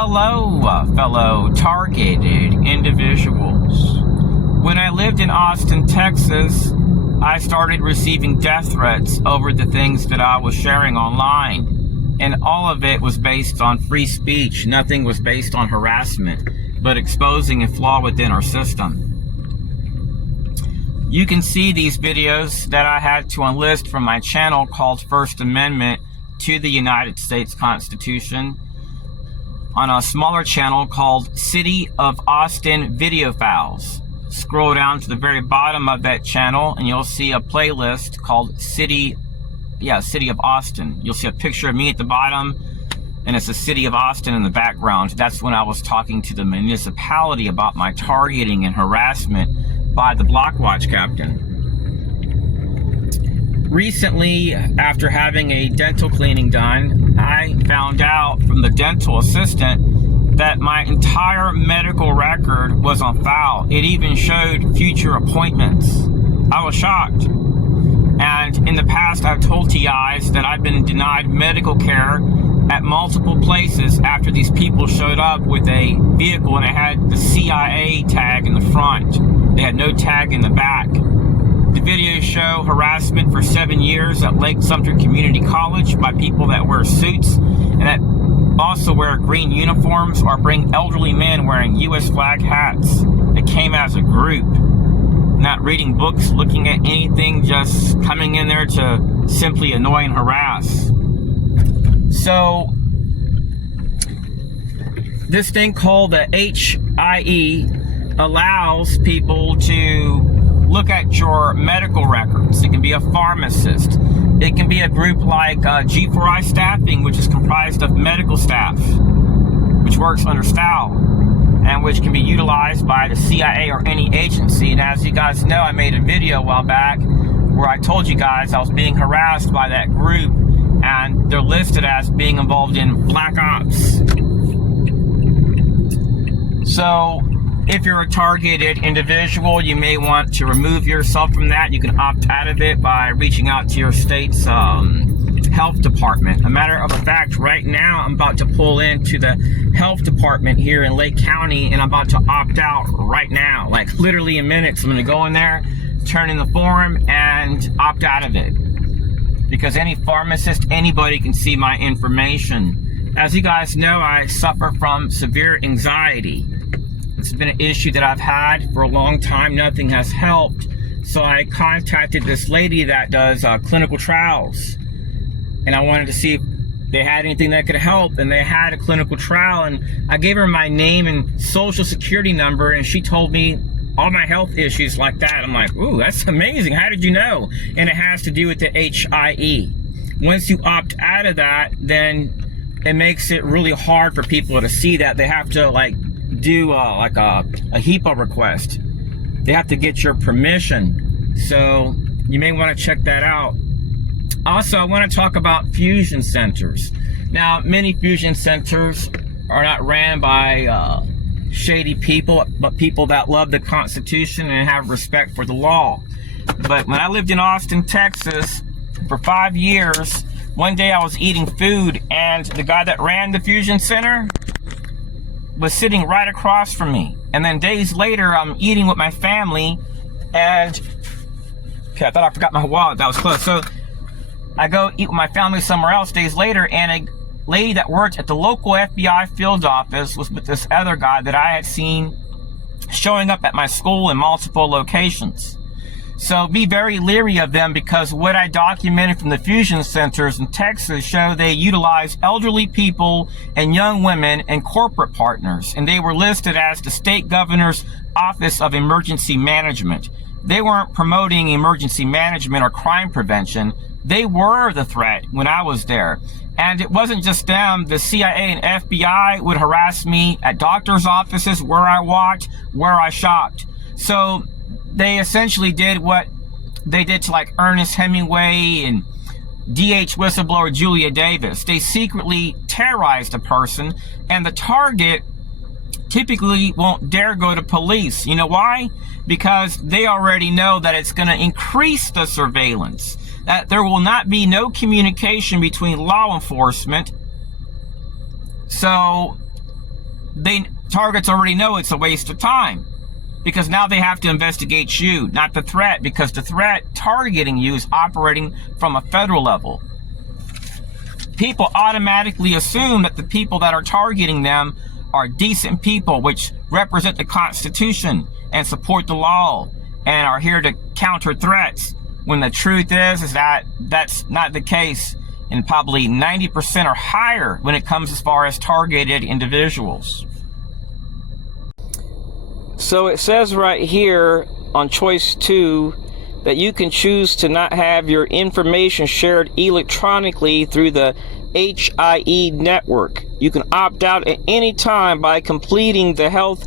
Hello, fellow targeted individuals. When I lived in Austin, Texas, I started receiving death threats over the things that I was sharing online. And all of it was based on free speech. Nothing was based on harassment, but exposing a flaw within our system. You can see these videos that I had to enlist from my channel called First Amendment to the United States Constitution on a smaller channel called City of Austin Video Files. Scroll down to the very bottom of that channel and you'll see a playlist called City of Austin. You'll see a picture of me at the bottom and it's the City of Austin in the background. That's when I was talking to the municipality about my targeting and harassment by the Blockwatch captain. Recently, after having a dental cleaning done, I found out from the dental assistant that my entire medical record was on file. It even showed future appointments. I was shocked. And in the past, I've told TIs that I've been denied medical care at multiple places after these people showed up with a vehicle and it had the CIA tag in the front. They had no tag in the back. The videos show harassment for 7 years at Lake Sumter Community College by people that wear suits and that also wear green uniforms or bring elderly men wearing U.S. flag hats. It came as a group, not reading books, looking at anything, just coming in there to simply annoy and harass. So this thing called the HIE allows people to look at your medical records. It can be a pharmacist. It can be a group like G4I Staffing, which is comprised of medical staff, which works under STAL, and which can be utilized by the CIA or any agency. And as you guys know, I made a video a while back where I told you guys I was being harassed by that group, and they're listed as being involved in black ops. So if you're a targeted individual, you may want to remove yourself from that. You can opt out of it by reaching out to your state's health department. A matter of fact, right now, I'm about to pull into the health department here in Lake County, and I'm about to opt out right now. Like literally in minutes, I'm gonna go in there, turn in the form, and opt out of it. Because any pharmacist, anybody can see my information. As you guys know, I suffer from severe anxiety. It's been an issue that I've had for a long time. Nothing has helped. So I contacted this lady that does clinical trials. And I wanted to see if they had anything that could help. And they had a clinical trial. And I gave her my name and social security number. And she told me all my health issues like that. I'm like, ooh, that's amazing. How did you know? And it has to do with the HIE. Once you opt out of that, then it makes it really hard for people to see that. They have to like do like a HIPAA request. They have to get your permission. So you may want to check that out. Also, I want to talk about fusion centers. Now, many fusion centers are not ran by shady people, but people that love the Constitution and have respect for the law. But when I lived in Austin, Texas for 5 years, one day I was eating food and the guy that ran the fusion center was sitting right across from me. And then days later, I'm eating with my family and, okay, I thought I forgot my wallet, that was close. So I go eat with my family somewhere else days later, and a lady that worked at the local FBI field office was with this other guy that I had seen showing up at my school in multiple locations. So be very leery of them, because what I documented from the fusion centers in Texas show they utilize elderly people and young women and corporate partners. And they were listed as the state governor's Office of Emergency Management. They weren't promoting emergency management or crime prevention. They were the threat when I was there. And it wasn't just them. The CIA and FBI would harass me at doctor's offices, where I walked, where I shopped. So they essentially did what they did to like Ernest Hemingway and DH whistleblower Julia Davis. They secretly terrorized a person, and the target typically won't dare go to police. You know why? Because they already know that it's going to increase the surveillance, that there will not be no communication between law enforcement. So targets already know it's a waste of time, because now they have to investigate you, not the threat, because the threat targeting you is operating from a federal level. People automatically assume that the people that are targeting them are decent people, which represent the Constitution and support the law and are here to counter threats, when the truth is that that's not the case, and probably 90% or higher when it comes as far as targeted individuals. So it says right here on choice 2 that you can choose to not have your information shared electronically through the HIE network. You can opt out at any time by completing the Health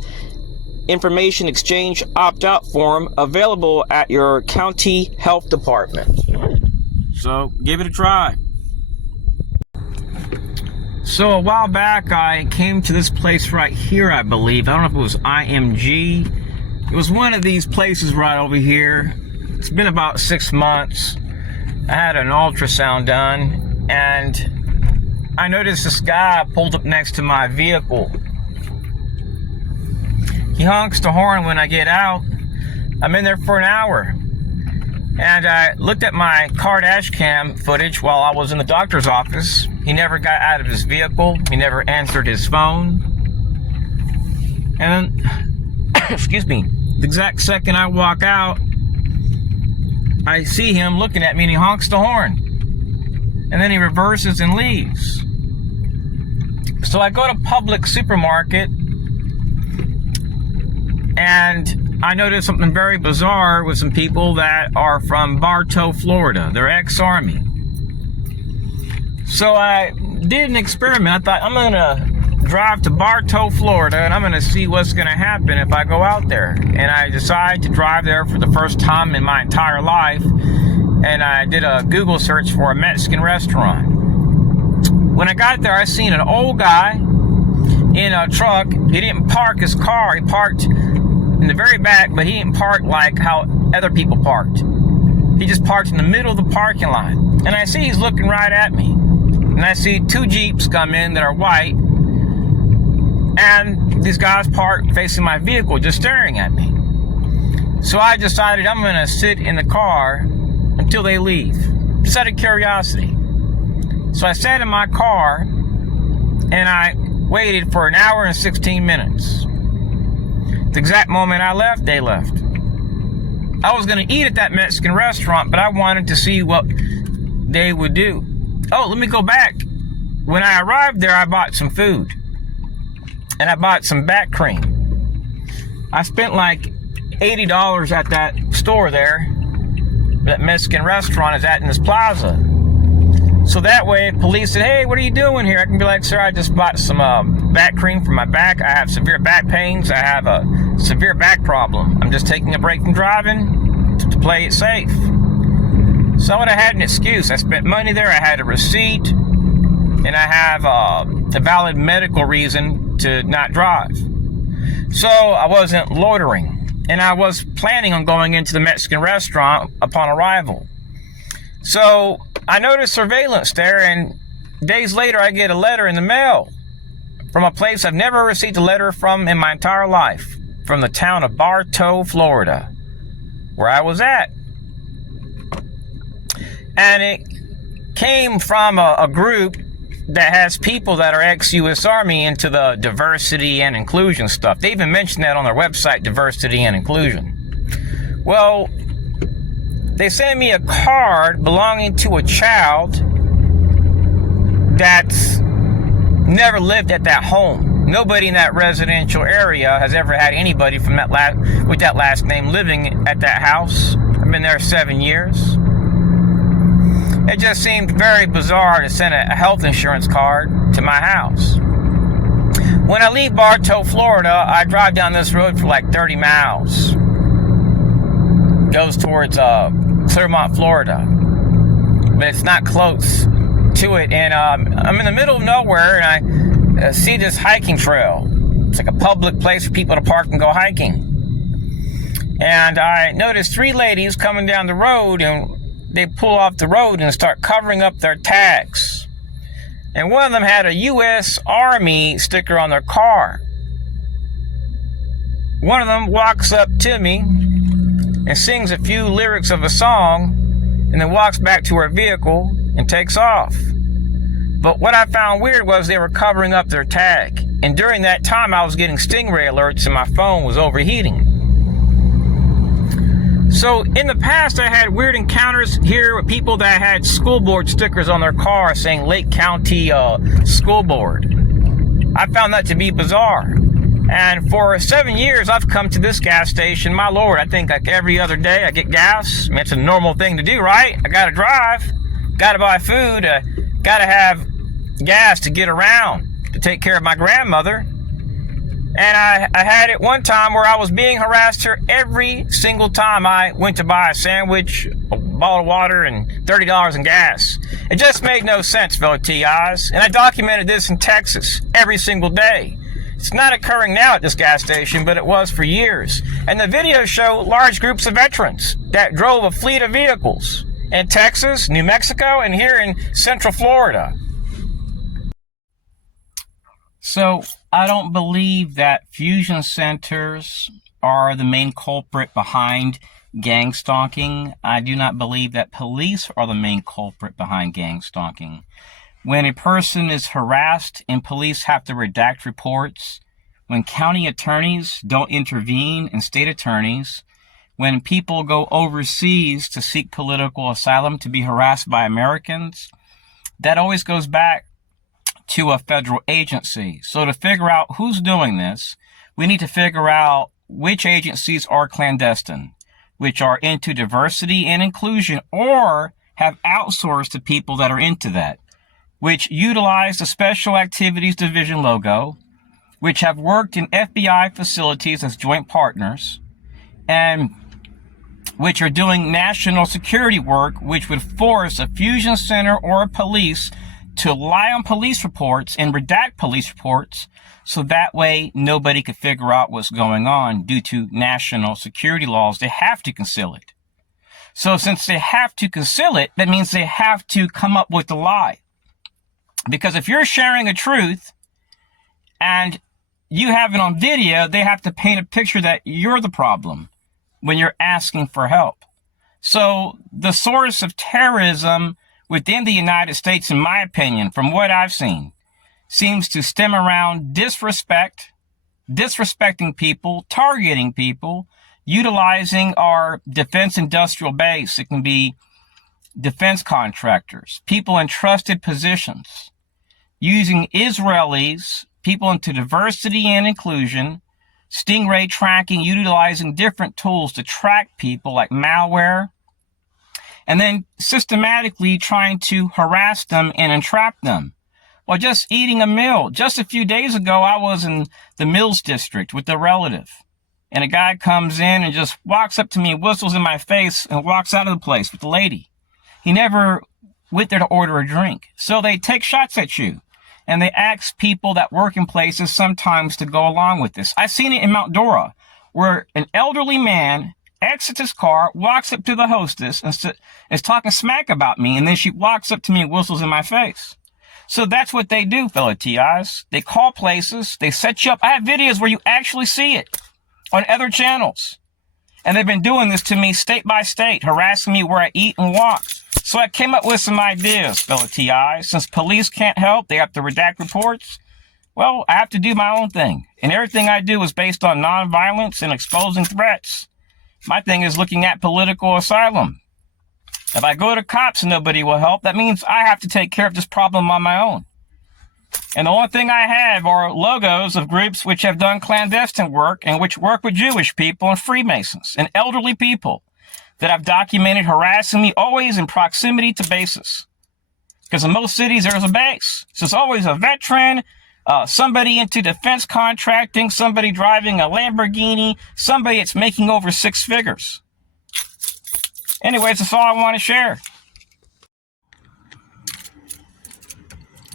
Information Exchange opt-out form available at your county health department. So give it a try. So a while back I came to this place right here, I believe. I don't know if it was IMG. It was one of these places right over here. It's been about 6 months. I had an ultrasound done, and I noticed this guy pulled up next to my vehicle. He honks the horn when I get out. I'm in there for an hour. And I looked at my car dash cam footage while I was in the doctor's office. He never got out of his vehicle. He never answered his phone. And then, excuse me, the exact second I walk out, I see him looking at me and he honks the horn. And then he reverses and leaves. So I go to public supermarket and I noticed something very bizarre with some people that are from Bartow, Florida. They're ex-Army. So I did an experiment. I thought, I'm going to drive to Bartow, Florida, and I'm going to see what's going to happen if I go out there. And I decided to drive there for the first time in my entire life. And I did a Google search for a Mexican restaurant. When I got there, I seen an old guy in a truck. He didn't park his car. He parked in the very back, but he didn't park like how other people parked. He just parked in the middle of the parking lot. And I see he's looking right at me. And I see 2 Jeeps come in that are white. And these guys parked facing my vehicle, just staring at me. So I decided I'm going to sit in the car until they leave, just out of curiosity. So I sat in my car and I waited for an hour and 16 minutes. The exact moment I left, they left. I was going to eat at that Mexican restaurant, but I wanted to see what they would do. Oh, let me go back. When I arrived there, I bought some food. And I bought some back cream. I spent like $80 at that store there. That Mexican restaurant is at in this plaza. So that way, if police said, hey, what are you doing here? I can be like, sir, I just bought some back cream for my back. I have severe back pains. I have a severe back problem. I'm just taking a break from driving to play it safe. So I would have had an excuse. I spent money there. I had a receipt. And I have a valid medical reason to not drive. So I wasn't loitering. And I was planning on going into the Mexican restaurant upon arrival. So I noticed surveillance there, and days later I get a letter in the mail from a place I've never received a letter from in my entire life, from the town of Bartow, Florida, where I was at. And it came from a group that has people that are ex-U.S. Army into the diversity and inclusion stuff. They even mentioned that on their website, diversity and inclusion. Well, they sent me a card belonging to a child that's never lived at that home. Nobody in that residential area has ever had anybody from with that last name living at that house. I've been there 7 years. It just seemed very bizarre to send a health insurance card to my house. When I leave Bartow, Florida, I drive down this road for like 30 miles. Goes towards Clearmont, Florida. But it's not close to it. And I'm in the middle of nowhere, and I see this hiking trail. It's like a public place for people to park and go hiking. And I noticed 3 ladies coming down the road, and they pull off the road and start covering up their tags. And one of them had a U.S. Army sticker on their car. one of them walks up to me and sings a few lyrics of a song and then walks back to her vehicle and takes off. But what I found weird was they were covering up their tag. And during that time, I was getting stingray alerts and my phone was overheating. So in the past, I had weird encounters here with people that had school board stickers on their car saying Lake County School Board. I found that to be bizarre. And for 7 years, I've come to this gas station. My Lord, I think like every other day I get gas. I mean, it's a normal thing to do, right? I gotta drive, gotta buy food, gotta have gas to get around, to take care of my grandmother. And I had it one time where I was being harassed here every single time I went to buy a sandwich, a bottle of water, and $30 in gas. It just made no sense, fellow TIs. And I documented this in Texas every single day. It's not occurring now at this gas station, but it was for years. And the videos show large groups of veterans that drove a fleet of vehicles in Texas, New Mexico, and here in Central Florida. So I don't believe that fusion centers are the main culprit behind gang stalking. I do not believe that police are the main culprit behind gang stalking. When a person is harassed and police have to redact reports, when county attorneys don't intervene and state attorneys, when people go overseas to seek political asylum to be harassed by Americans, that always goes back to a federal agency. So to figure out who's doing this, we need to figure out which agencies are clandestine, which are into diversity and inclusion, or have outsourced to people that are into that, which utilize the Special Activities Division logo, which have worked in FBI facilities as joint partners, and which are doing national security work, which would force a fusion center or a police to lie on police reports and redact police reports, so that way nobody could figure out what's going on due to national security laws. They have to conceal it. So since they have to conceal it, that means they have to come up with a lie. Because if you're sharing a truth and you have it on video, they have to paint a picture that you're the problem when you're asking for help. So the source of terrorism within the United States, in my opinion, from what I've seen, seems to stem around disrespecting people, targeting people, utilizing our defense industrial base. It can be defense contractors, people in trusted positions, using Israelis, people into diversity and inclusion, stingray tracking, utilizing different tools to track people like malware, and then systematically trying to harass them and entrap them. Well, just eating a meal. Just a few days ago, I was in the Mills District with a relative, and a guy comes in and just walks up to me, whistles in my face, and walks out of the place with the lady. He never went there to order a drink. So they take shots at you, and they ask people that work in places sometimes to go along with this. I've seen it in Mount Dora, where an elderly man exits his car, walks up to the hostess, and is talking smack about me, and then she walks up to me and whistles in my face. So that's what they do, fellow TIs. They call places, they set you up. I have videos where you actually see it on other channels. And they've been doing this to me state by state, harassing me where I eat and walk. So I came up with some ideas, fellow TIs. Since police can't help, they have to redact reports. Well, I have to do my own thing. And everything I do is based on nonviolence and exposing threats. My thing is looking at political asylum. If I go to cops and nobody will help, that means I have to take care of this problem on my own. And the only thing I have are logos of groups which have done clandestine work and which work with Jewish people and Freemasons and elderly people that I've documented harassing me always in proximity to bases. Because in most cities, there's a base. So it's always a veteran, somebody into defense contracting, somebody driving a Lamborghini, somebody that's making over 6 figures. Anyways, that's all I want to share.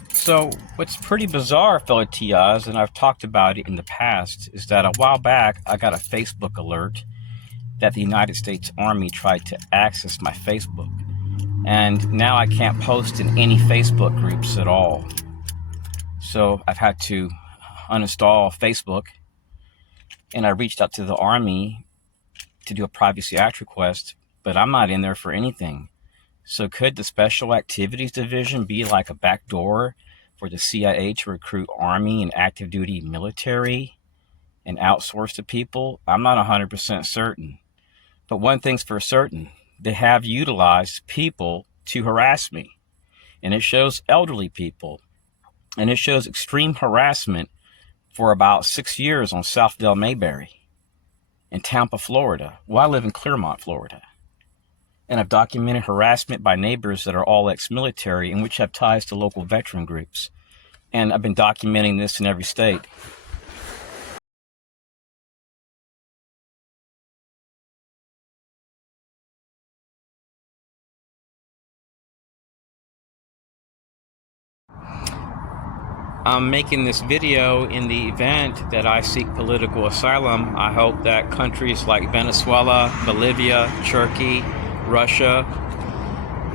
So what's pretty bizarre, fellow TIs, and I've talked about it in the past, is that a while back, I got a Facebook alert that the United States Army tried to access my Facebook. And now I can't post in any Facebook groups at all. So I've had to uninstall Facebook. and I reached out to the Army to do a Privacy Act request, but I'm not in there for anything. So could the Special Activities Division be like a backdoor for the CIA to recruit Army and active duty military and outsource to people? I'm not 100% certain. But one thing's for certain, they have utilized people to harass me. And it shows elderly people. And it shows extreme harassment for about 6 years on South Del Mayberry in Tampa, Florida. Well, I live in Clermont, Florida. And I've documented harassment by neighbors that are all ex-military and which have ties to local veteran groups. And I've been documenting this in every state. I'm making this video in the event that I seek political asylum. I hope that countries like Venezuela, Bolivia, Turkey, Russia,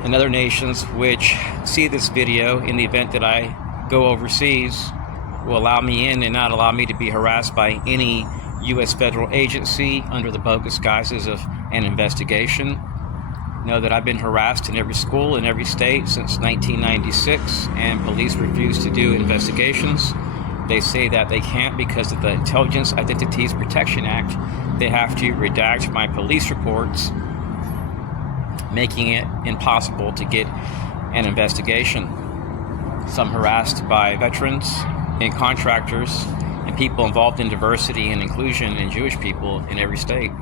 and other nations which see this video in the event that I go overseas will allow me in and not allow me to be harassed by any U.S. federal agency under the bogus guises of an investigation. Know that I've been harassed in every school in every state since 1996, and police refuse to do investigations. They say that they can't because of the Intelligence Identities Protection Act. They have to redact my police reports, making it impossible to get an investigation. So I'm harassed by veterans and contractors and people involved in diversity and inclusion and Jewish people in every state.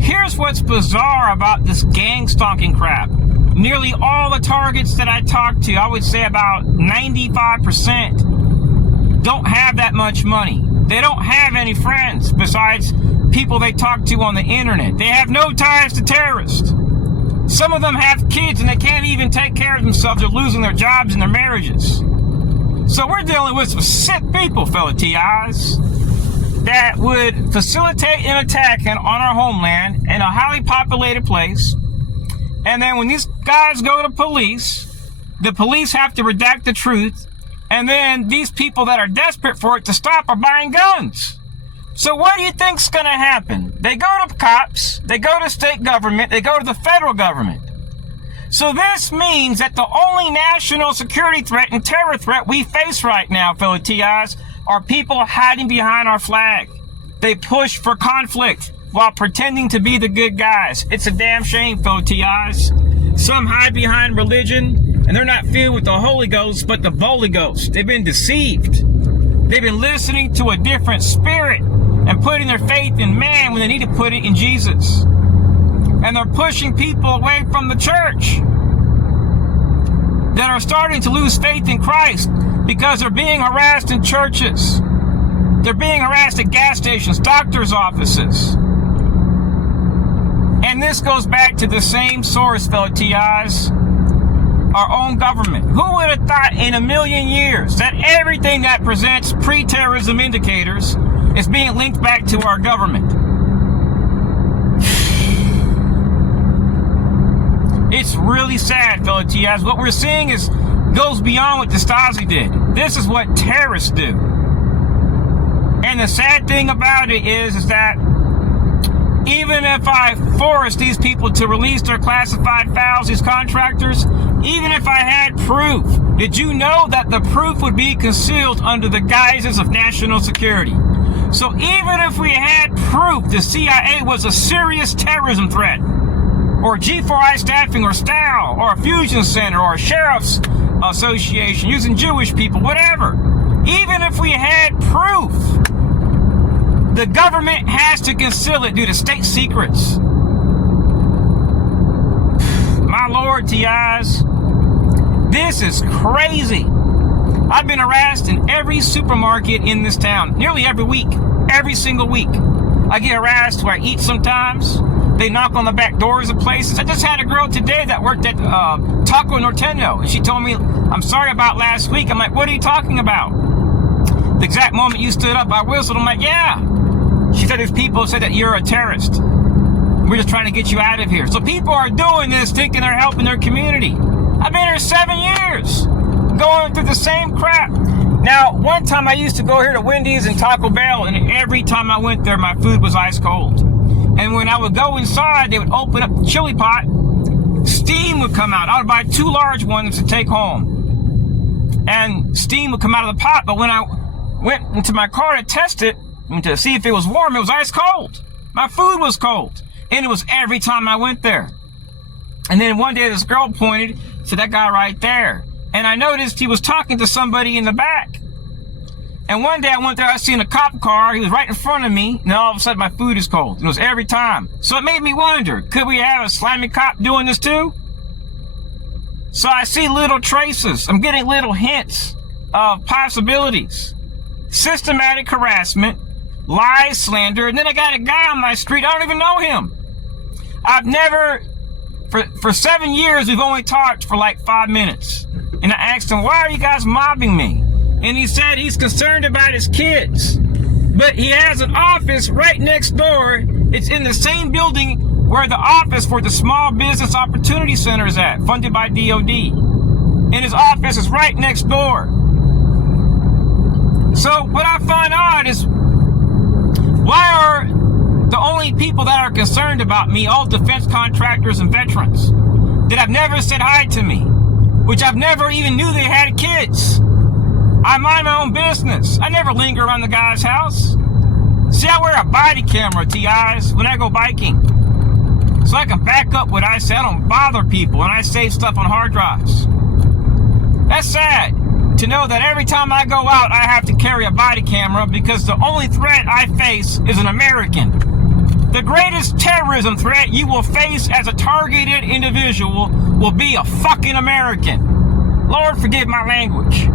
Here's what's bizarre about this gang stalking crap. Nearly all the targets that I talk to, I would say about 95%, don't have that much money. They don't have any friends besides people they talk to on the internet. They have no ties to terrorists. Some of them have kids and they can't even take care of themselves. They're losing their jobs and their marriages. So we're dealing with some sick people, fellow TIs, that would facilitate an attack on our homeland in a highly populated place. And then when these guys go to police, the police have to redact the truth. And then these people that are desperate for it to stop are buying guns. So what do you think's going to happen? They go to cops, they go to state government, they go to the federal government. So this means that the only national security threat and terror threat we face right now, fellow TIs, are people hiding behind our flag. They push for conflict while pretending to be the good guys. It's a damn shame, fellow TIs. Some hide behind religion, and they're not filled with the Holy Ghost, but the Bully Ghost. They've been deceived. They've been listening to a different spirit and putting their faith in man when they need to put it in Jesus. And they're pushing people away from the church that are starting to lose faith in Christ because they're being harassed in churches. They're being harassed at gas stations, doctors' offices. And this goes back to the same source, fellow TIs, our own government. Who would have thought in a million years that everything that presents pre-terrorism indicators is being linked back to our government? It's really sad, fellow TIs. What we're seeing goes beyond what the Stasi did. This is what terrorists do. And the sad thing about it is that even if I force these people to release their classified files, these contractors, even if I had proof, did you know that the proof would be concealed under the guises of national security? So even if we had proof the CIA was a serious terrorism threat, or G4I staffing, or STAL, or a fusion center, or a sheriff's association using Jewish people, whatever. Even if we had proof, the government has to conceal it due to state secrets. My Lord, TIs, this is crazy. I've been harassed in every supermarket in this town, nearly every week, every single week. I get harassed where I eat sometimes. They knock on the back doors of places. I just had a girl today that worked at Taco Norteño, and she told me, I'm sorry about last week. I'm like, what are you talking about? The exact moment you stood up, I whistled. I'm like, yeah. She said there's people who said that you're a terrorist. We're just trying to get you out of here. So people are doing this thinking they're helping their community. I've been here 7 years, going through the same crap. Now, one time I used to go here to Wendy's and Taco Bell, and every time I went there, my food was ice cold. And when I would go inside, they would open up the chili pot, steam would come out. I would buy 2 large ones to take home. And steam would come out of the pot, but when I went into my car to test it, to see if it was warm, it was ice cold. My food was cold. And it was every time I went there. And then one day this girl pointed to that guy right there. And I noticed he was talking to somebody in the back. And one day I went there, I seen a cop car, he was right in front of me, and all of a sudden my food is cold. It was every time. So it made me wonder, could we have a slimy cop doing this too? So I see little traces, I'm getting little hints of possibilities. Systematic harassment, lies, slander, and then I got a guy on my street, I don't even know him. I've never, for 7 years, we've only talked for like 5 minutes. And I asked him, why are you guys mobbing me? And he said he's concerned about his kids. But he has an office right next door. It's in the same building where the office for the Small Business Opportunity Center is at, funded by DOD. And his office is right next door. So what I find odd is, why are the only people that are concerned about me all defense contractors and veterans that have never said hi to me, which I've never even knew they had kids? I mind my own business. I never linger around the guy's house. See, I wear a body camera, TIs, when I go biking. So I can back up what I say. I don't bother people, and I save stuff on hard drives. That's sad to know that every time I go out, I have to carry a body camera because the only threat I face is an American. The greatest terrorism threat you will face as a targeted individual will be a fucking American. Lord, forgive my language.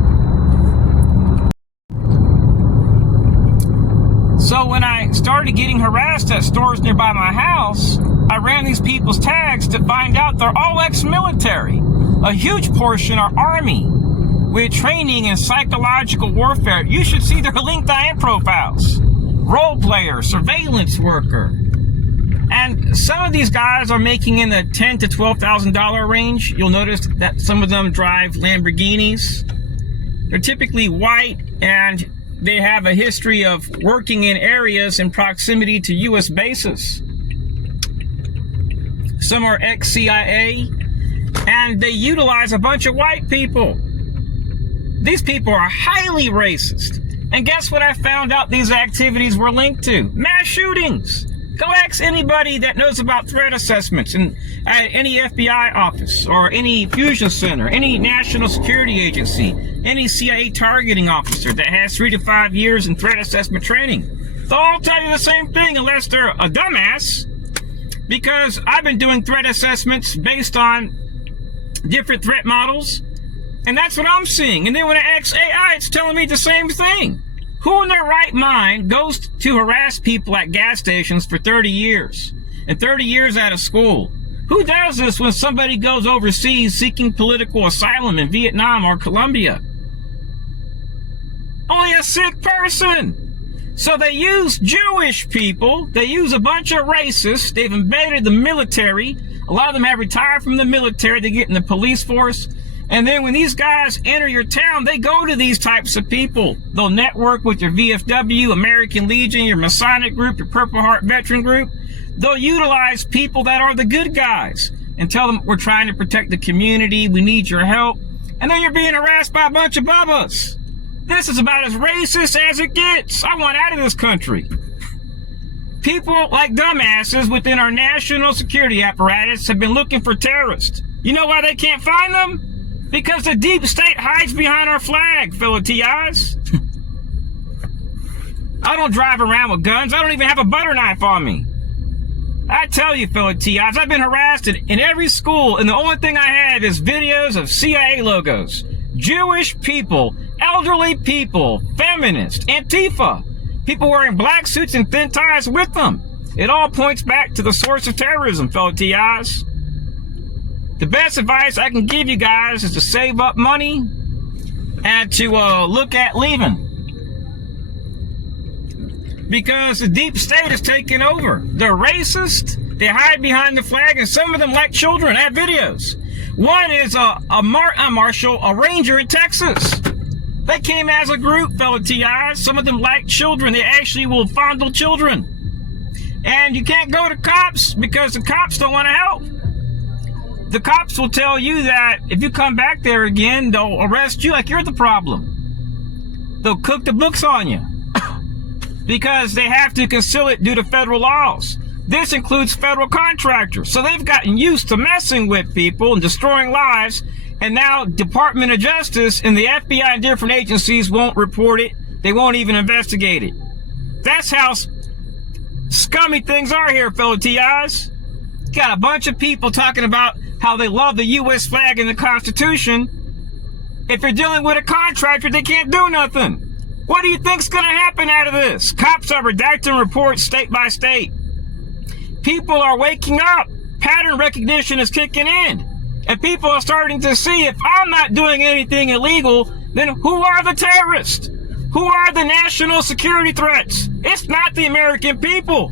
So when I started getting harassed at stores nearby my house, I ran these people's tags to find out they're all ex-military. A huge portion are Army, with training in psychological warfare. You should see their LinkedIn profiles. Role player, surveillance worker. And some of these guys are making in the $10,000 to $12,000 range. You'll notice that some of them drive Lamborghinis. They're typically white, and they have a history of working in areas in proximity to U.S. bases. Some are ex-CIA, and they utilize a bunch of white people. These people are highly racist. And guess what I found out these activities were linked to? Mass shootings. Go ask anybody that knows about threat assessments in any FBI office or any fusion center, any national security agency, any CIA targeting officer that has 3 to 5 years in threat assessment training. They'll all tell you the same thing unless they're a dumbass, because I've been doing threat assessments based on different threat models, and that's what I'm seeing. And then when I ask AI, it's telling me the same thing. Who in their right mind goes to harass people at gas stations for 30 years and 30 years out of school? Who does this when somebody goes overseas seeking political asylum in Vietnam or Colombia? Only a sick person. So they use Jewish people. They use a bunch of racists. They've embedded the military. A lot of them have retired from the military. They get in the police force. And then when these guys enter your town, they go to these types of people. They'll network with your VFW, American Legion, your Masonic group, your Purple Heart veteran group. They'll utilize people that are the good guys and tell them, we're trying to protect the community, we need your help. And then you're being harassed by a bunch of bubbas. This is about as racist as it gets. I want out of this country. People like dumbasses within our national security apparatus have been looking for terrorists. You know why they can't find them? Because the deep state hides behind our flag, fellow TIs. I don't drive around with guns. I don't even have a butter knife on me. I tell you, fellow TIs, I've been harassed in every school, and the only thing I have is videos of CIA logos. Jewish people, elderly people, feminists, Antifa, people wearing black suits and thin ties with them. It all points back to the source of terrorism, fellow TIs. The best advice I can give you guys is to save up money and to look at leaving. Because the deep state is taking over. They're racist. They hide behind the flag, and some of them like children. I have videos. One is a marshal, a ranger in Texas. They came as a group, fellow TIs. Some of them like children. They actually will fondle children. And you can't go to cops because the cops don't want to help. The cops will tell you that if you come back there again, they'll arrest you like you're the problem. They'll cook the books on you because they have to conceal it due to federal laws. This includes federal contractors. So they've gotten used to messing with people and destroying lives. And now Department of Justice and the FBI and different agencies won't report it. They won't even investigate it. That's how scummy things are here, fellow TIs. Got a bunch of people talking about how they love the U.S. flag and the Constitution. If you're dealing with a contractor, they can't do nothing. What do you think's going to happen out of this? Cops are redacting reports state by state. People are waking up. Pattern recognition is kicking in. And people are starting to see, if I'm not doing anything illegal, then who are the terrorists? Who are the national security threats? It's not the American people.